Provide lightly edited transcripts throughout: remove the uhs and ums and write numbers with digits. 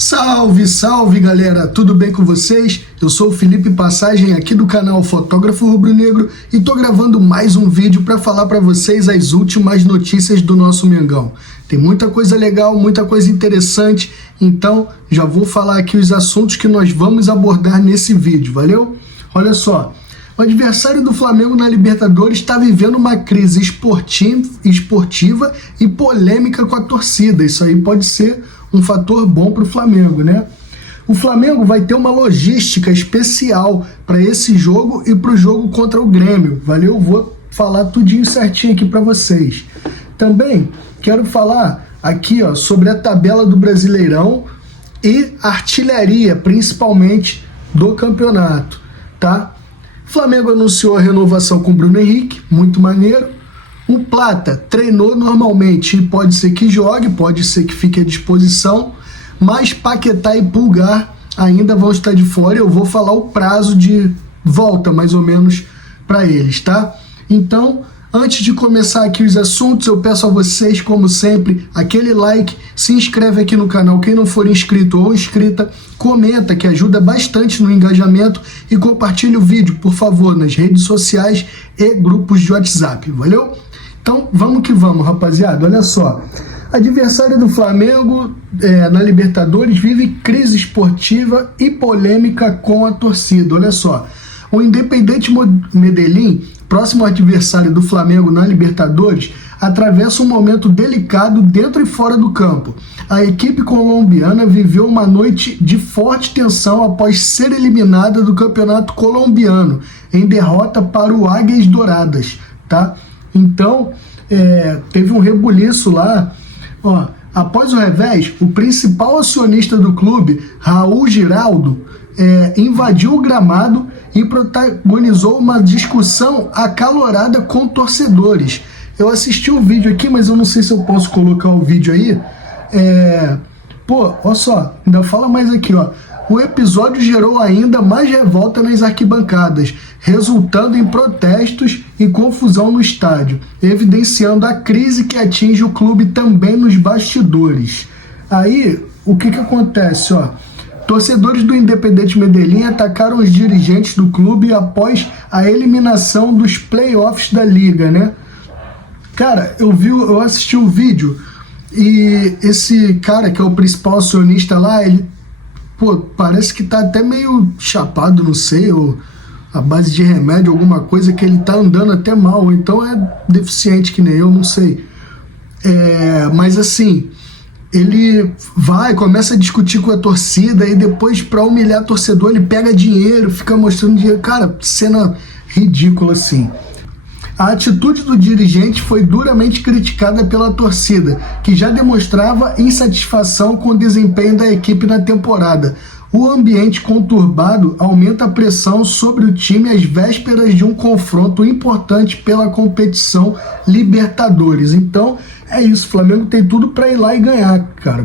Salve, salve galera, tudo bem com vocês? Eu sou o Felipe Passagem aqui do canal Fotógrafo Rubro-Negro e tô gravando mais um vídeo para falar para vocês as últimas notícias do nosso Mengão. Tem muita coisa legal, muita coisa interessante, então já vou falar aqui os assuntos que nós vamos abordar nesse vídeo, valeu? Olha só, o adversário do Flamengo na Libertadores está vivendo uma crise esportiva e polêmica com a torcida. Isso aí pode ser um fator bom para o Flamengo, né? O Flamengo vai ter uma logística especial para esse jogo e para o jogo contra o Grêmio, valeu? Vou falar tudinho certinho aqui para vocês. Também quero falar aqui sobre a tabela do Brasileirão e artilharia, principalmente do campeonato, tá? O Flamengo anunciou a renovação com o Bruno Henrique, muito maneiro. O Plata treinou normalmente e pode ser que jogue, pode ser que fique à disposição, mas Paquetá e Pulgar ainda vão estar de fora. Eu vou falar o prazo de volta, mais ou menos, para eles, tá? Então, antes de começar aqui os assuntos, eu peço a vocês, como sempre, aquele like, se inscreve aqui no canal. Quem não for inscrito ou inscrita, comenta, que ajuda bastante no engajamento, e compartilhe o vídeo, por favor, nas redes sociais e grupos de WhatsApp, valeu? Então, vamos que vamos, rapaziada. Olha só, adversário do Flamengo na Libertadores vive crise esportiva e polêmica com a torcida. Olha só, o Independiente Medellín, próximo adversário do Flamengo na Libertadores, atravessa um momento delicado dentro e fora do campo. A equipe colombiana viveu uma noite de forte tensão após ser eliminada do Campeonato Colombiano, em derrota para o Águias Douradas, tá? Então, teve um rebuliço lá. Após o revés, o principal acionista do clube, Raul Giraldo, invadiu o gramado e protagonizou uma discussão acalorada com torcedores. Eu assisti o vídeo aqui, mas eu não sei se eu posso colocar o vídeo aí. Olha só, ainda fala mais aqui, ó. O episódio gerou ainda mais revolta nas arquibancadas, resultando em protestos e confusão no estádio, evidenciando a crise que atinge o clube também nos bastidores. Aí, o que acontece, ó? Torcedores do Independiente Medellín atacaram os dirigentes do clube após a eliminação dos playoffs da liga, né? Cara, eu assisti o vídeo e esse cara que é o principal acionista lá, ele parece que tá até meio chapado, não sei, ou a base de remédio, alguma coisa, que ele tá andando até mal, ou então é deficiente que nem eu, não sei. Mas assim, ele começa a discutir com a torcida e depois, pra humilhar torcedor, ele pega dinheiro, fica mostrando dinheiro. Cara, cena ridícula assim. A atitude do dirigente foi duramente criticada pela torcida, que já demonstrava insatisfação com o desempenho da equipe na temporada. O ambiente conturbado aumenta a pressão sobre o time às vésperas de um confronto importante pela competição Libertadores. Então, é isso, o Flamengo tem tudo para ir lá e ganhar, cara.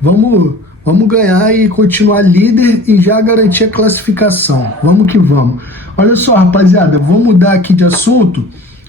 Vamos ganhar e continuar líder e já garantir a classificação. Vamos que vamos. Olha só, rapaziada, vou mudar aqui de assunto,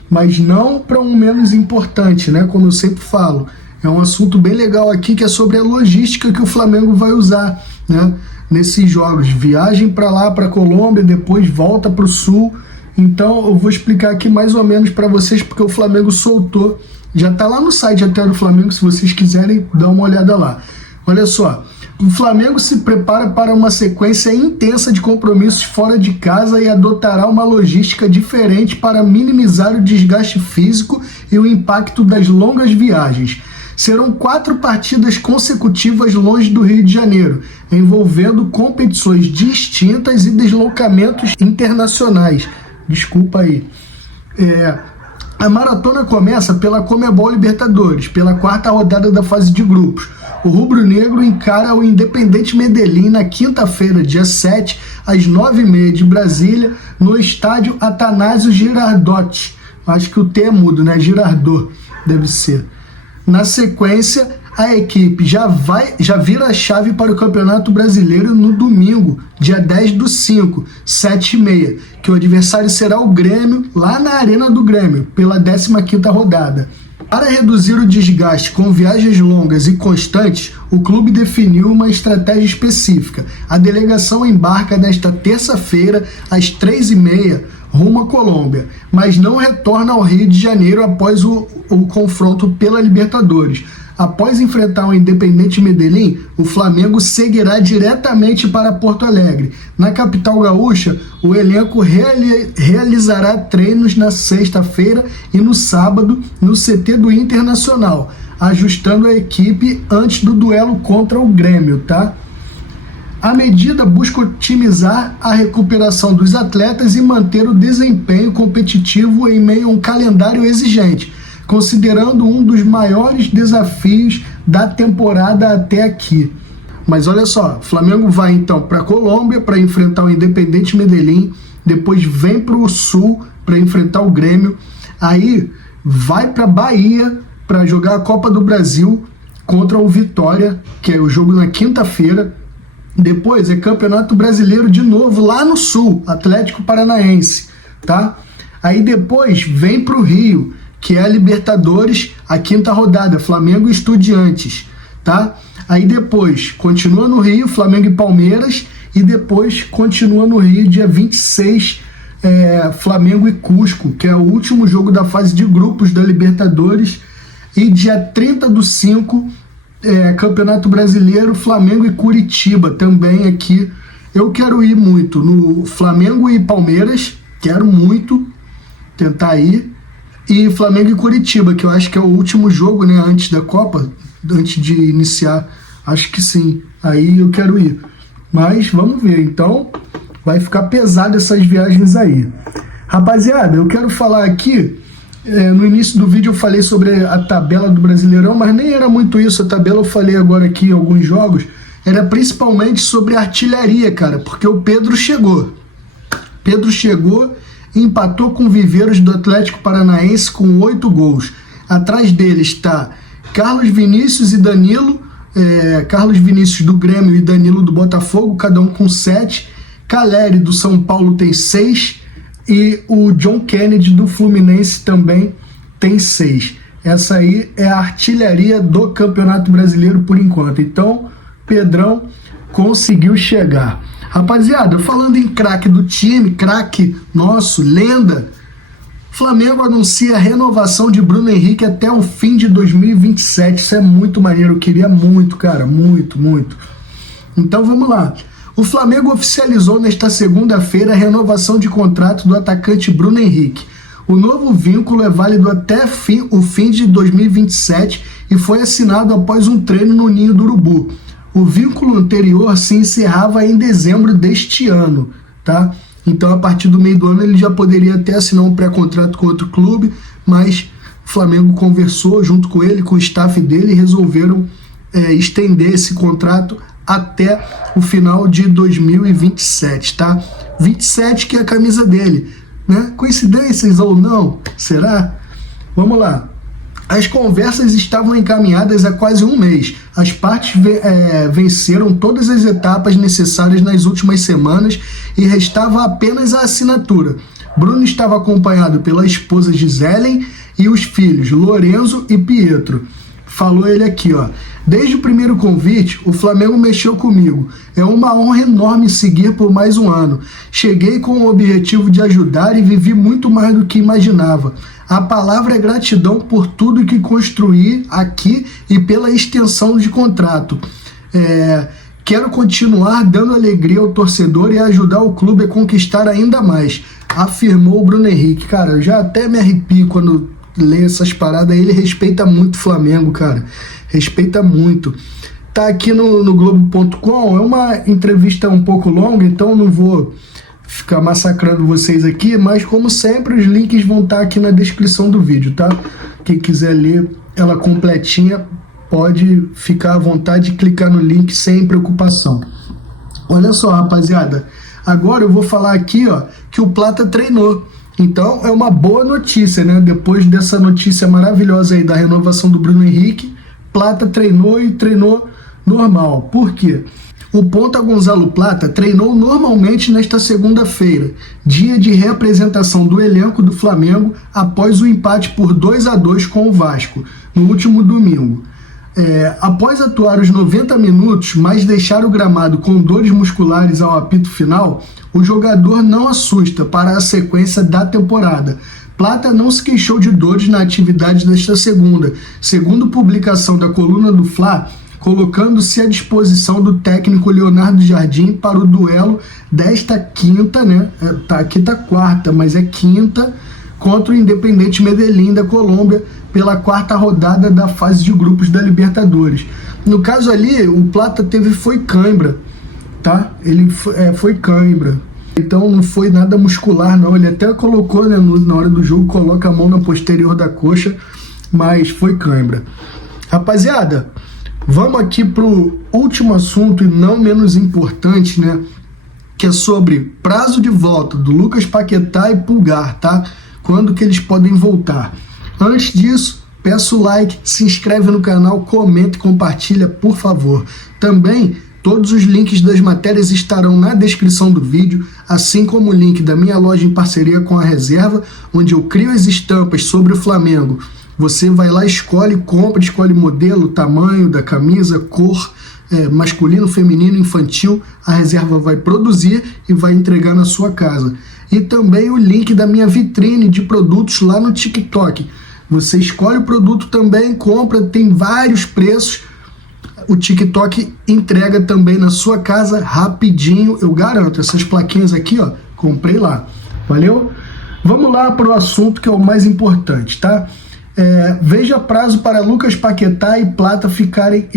mas não para um menos importante, né? Como eu sempre falo, é um assunto bem legal aqui, que é sobre a logística que o Flamengo vai usar, né, nesses jogos. Viagem para lá, para Colômbia, depois volta para o Sul. Então eu vou explicar aqui mais ou menos para vocês, porque o Flamengo soltou. Já tá lá no site até do Flamengo, se vocês quiserem dar uma olhada lá. Olha só, o Flamengo se prepara para uma sequência intensa de compromissos fora de casa e adotará uma logística diferente para minimizar o desgaste físico e o impacto das longas viagens. Serão 4 partidas consecutivas longe do Rio de Janeiro, envolvendo competições distintas e deslocamentos internacionais. Desculpa aí. A maratona começa pela Conmebol Libertadores, pela 4ª rodada da fase de grupos. O rubro-negro encara o Independiente Medellín na quinta-feira, dia 7, às 9h30 de Brasília, no estádio Atanásio Girardot. Acho que o T é mudo, né? Girardot, deve ser. Na sequência, a equipe já vira a chave para o Campeonato Brasileiro no domingo, dia 10/5, 7h30, que o adversário será o Grêmio, lá na Arena do Grêmio, pela 15ª rodada. Para reduzir o desgaste com viagens longas e constantes, o clube definiu uma estratégia específica. A delegação embarca nesta terça-feira, às 3h30, rumo à Colômbia, mas não retorna ao Rio de Janeiro após o confronto pela Libertadores. Após enfrentar o Independiente Medellín, o Flamengo seguirá diretamente para Porto Alegre. Na capital gaúcha, o elenco realizará treinos na sexta-feira e no sábado no CT do Internacional, ajustando a equipe antes do duelo contra o Grêmio, tá? A medida busca otimizar a recuperação dos atletas e manter o desempenho competitivo em meio a um calendário exigente, considerando um dos maiores desafios da temporada até aqui. Mas olha só, o Flamengo vai então para a Colômbia para enfrentar o Independiente Medellín, depois vem para o Sul para enfrentar o Grêmio, aí vai para Bahia para jogar a Copa do Brasil contra o Vitória, que é o jogo na quinta-feira. Depois é Campeonato Brasileiro de novo lá no Sul, Atlético Paranaense, tá? Aí depois vem para o Rio, que é a Libertadores, a quinta rodada, Flamengo e Estudiantes, tá? Aí depois continua no Rio, Flamengo e Palmeiras, e depois continua no Rio, dia 26, Flamengo e Cusco, que é o último jogo da fase de grupos da Libertadores, e dia 30/5, Campeonato Brasileiro, Flamengo e Curitiba, também aqui. Eu quero ir muito no Flamengo e Palmeiras, quero muito tentar ir, e Flamengo e Curitiba, que eu acho que é o último jogo, né, antes da Copa, antes de iniciar, acho que sim, aí eu quero ir. Mas vamos ver, então vai ficar pesado essas viagens aí. Rapaziada, eu quero falar aqui, no início do vídeo eu falei sobre a tabela do Brasileirão, mas nem era muito isso, a tabela eu falei agora aqui em alguns jogos, era principalmente sobre a artilharia, cara, porque o Pedro chegou e empatou com o Viveiros do Atlético Paranaense com 8 gols. Atrás dele está Carlos Vinícius e Danilo, Carlos Vinícius do Grêmio e Danilo do Botafogo, cada um com 7. Caleri do São Paulo tem 6 e o John Kennedy do Fluminense também tem 6. Essa aí é a artilharia do Campeonato Brasileiro por enquanto. Então, Pedrão conseguiu chegar. Rapaziada, falando em craque do time, craque nosso, lenda, Flamengo anuncia a renovação de Bruno Henrique até o fim de 2027. Isso é muito maneiro, eu queria muito, cara, muito. Então vamos lá. O Flamengo oficializou nesta segunda-feira a renovação de contrato do atacante Bruno Henrique. O novo vínculo é válido até o fim de 2027 e foi assinado após um treino no Ninho do Urubu. O vínculo anterior se encerrava em dezembro deste ano, tá? Então, a partir do meio do ano, ele já poderia até assinar um pré-contrato com outro clube, mas o Flamengo conversou junto com ele, com o staff dele, e resolveram estender esse contrato até o final de 2027, tá? 27 que é a camisa dele, né? Coincidências ou não? Será? Vamos lá. As conversas estavam encaminhadas há quase um mês. As partes venceram todas as etapas necessárias nas últimas semanas e restava apenas a assinatura. Bruno estava acompanhado pela esposa Giselen e os filhos Lorenzo e Pietro. Falou ele aqui, ó. Desde o primeiro convite, o Flamengo mexeu comigo. É uma honra enorme seguir por mais um ano. Cheguei com o objetivo de ajudar e vivi muito mais do que imaginava. A palavra é gratidão por tudo que construí aqui e pela extensão de contrato. Quero continuar dando alegria ao torcedor e ajudar o clube a conquistar ainda mais, afirmou o Bruno Henrique. Cara, eu já até me arrepio quando leio essas paradas. Ele respeita muito o Flamengo, cara. Respeita muito. Tá aqui no Globo.com, é uma entrevista um pouco longa, então não vou ficar massacrando vocês aqui, mas como sempre os links vão estar aqui na descrição do vídeo, tá? Quem quiser ler ela completinha pode ficar à vontade e clicar no link sem preocupação. Olha só, rapaziada, agora eu vou falar aqui, ó, que o Plata treinou. Então é uma boa notícia, né? Depois dessa notícia maravilhosa aí da renovação do Bruno Henrique, Plata treinou e treinou normal. Por quê? O ponta Gonzalo Plata treinou normalmente nesta segunda-feira, dia de reapresentação do elenco do Flamengo após o empate por 2-2 com o Vasco, no último domingo. Após atuar os 90 minutos, mas deixar o gramado com dores musculares ao apito final, o jogador não assusta para a sequência da temporada. Plata não se queixou de dores na atividade desta segunda, segundo publicação da coluna do Fla, colocando-se à disposição do técnico Leonardo Jardim para o duelo desta quinta, né? Aqui tá quarta, mas é quinta, contra o Independiente Medellín da Colômbia, pela quarta rodada da fase de grupos da Libertadores. No caso ali, o Plata foi cãibra, tá? Ele foi cãibra. Então não foi nada muscular, não. Ele até colocou, né, na hora do jogo, coloca a mão na posterior da coxa, mas foi cãibra. Rapaziada, vamos aqui pro último assunto e não menos importante, né? Que é sobre prazo de volta do Lucas Paquetá e Pulgar, tá? Quando que eles podem voltar. Antes disso, peço o like, se inscreve no canal, comenta e compartilha, por favor. Também, todos os links das matérias estarão na descrição do vídeo, assim como o link da minha loja em parceria com a Reserva, onde eu crio as estampas sobre o Flamengo. Você vai lá, escolhe, compra, escolhe modelo, tamanho da camisa, cor, masculino, feminino, infantil. A Reserva vai produzir e vai entregar na sua casa. E também o link da minha vitrine de produtos lá no TikTok. Você escolhe o produto também, compra, tem vários preços. O TikTok entrega também na sua casa rapidinho, eu garanto. Essas plaquinhas aqui, ó, comprei lá. Valeu? Vamos lá para o assunto que é o mais importante, tá? Veja prazo para Lucas Paquetá e Plata ficarem...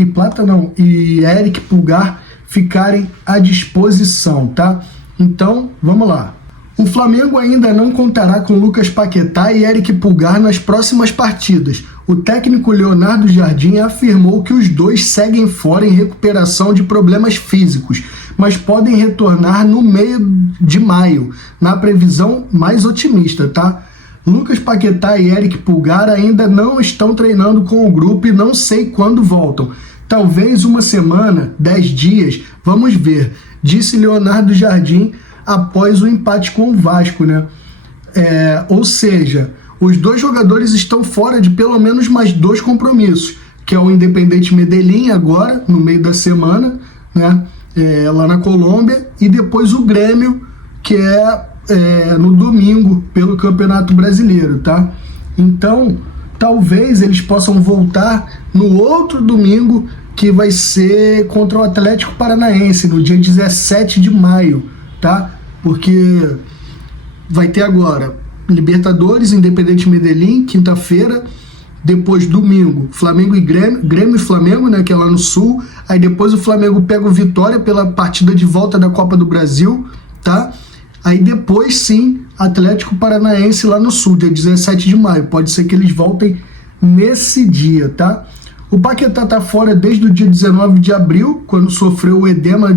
E Eric Pulgar ficarem à disposição, tá? Então, vamos lá. O Flamengo ainda não contará com Lucas Paquetá e Eric Pulgar nas próximas partidas. O técnico Leonardo Jardim afirmou que os dois seguem fora em recuperação de problemas físicos, mas podem retornar no meio de maio, na previsão mais otimista, tá? Lucas Paquetá e Eric Pulgar ainda não estão treinando com o grupo e não sei quando voltam. Talvez uma semana, 10 dias, vamos ver, disse Leonardo Jardim após o empate com o Vasco, né? Ou seja, os dois jogadores estão fora de pelo menos mais 2 compromissos, que é o Independiente Medellín agora, no meio da semana, né? Lá na Colômbia, e depois o Grêmio, que no domingo, pelo Campeonato Brasileiro, tá? Então, talvez eles possam voltar no outro domingo, que vai ser contra o Atlético Paranaense, no dia 17 de maio, tá? Porque vai ter agora Libertadores, Independiente Medellín, quinta-feira, depois domingo, Flamengo e Grêmio e Flamengo, né, que é lá no Sul, aí depois o Flamengo pega o Vitória pela partida de volta da Copa do Brasil, tá? Aí depois sim, Atlético Paranaense lá no Sul, dia 17 de maio, pode ser que eles voltem nesse dia, tá? O Paquetá tá fora desde o dia 19 de abril, quando sofreu o edema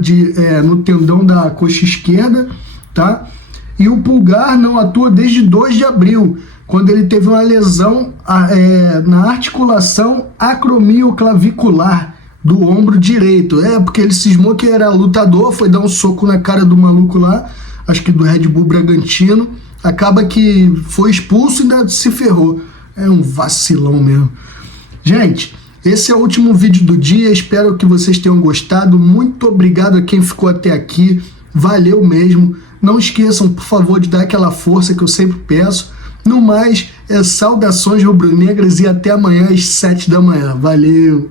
no tendão da coxa esquerda, tá? E o Pulgar não atua desde 2 de abril, quando ele teve uma lesão na articulação acromioclavicular do ombro direito. Porque ele cismou que era lutador, foi dar um soco na cara do maluco lá, acho que do Red Bull Bragantino, acaba que foi expulso e ainda se ferrou. É um vacilão mesmo. Gente, esse é o último vídeo do dia, espero que vocês tenham gostado. Muito obrigado a quem ficou até aqui, valeu mesmo. Não esqueçam, por favor, de dar aquela força que eu sempre peço. No mais, saudações rubro-negras e até amanhã às 7 da manhã. Valeu!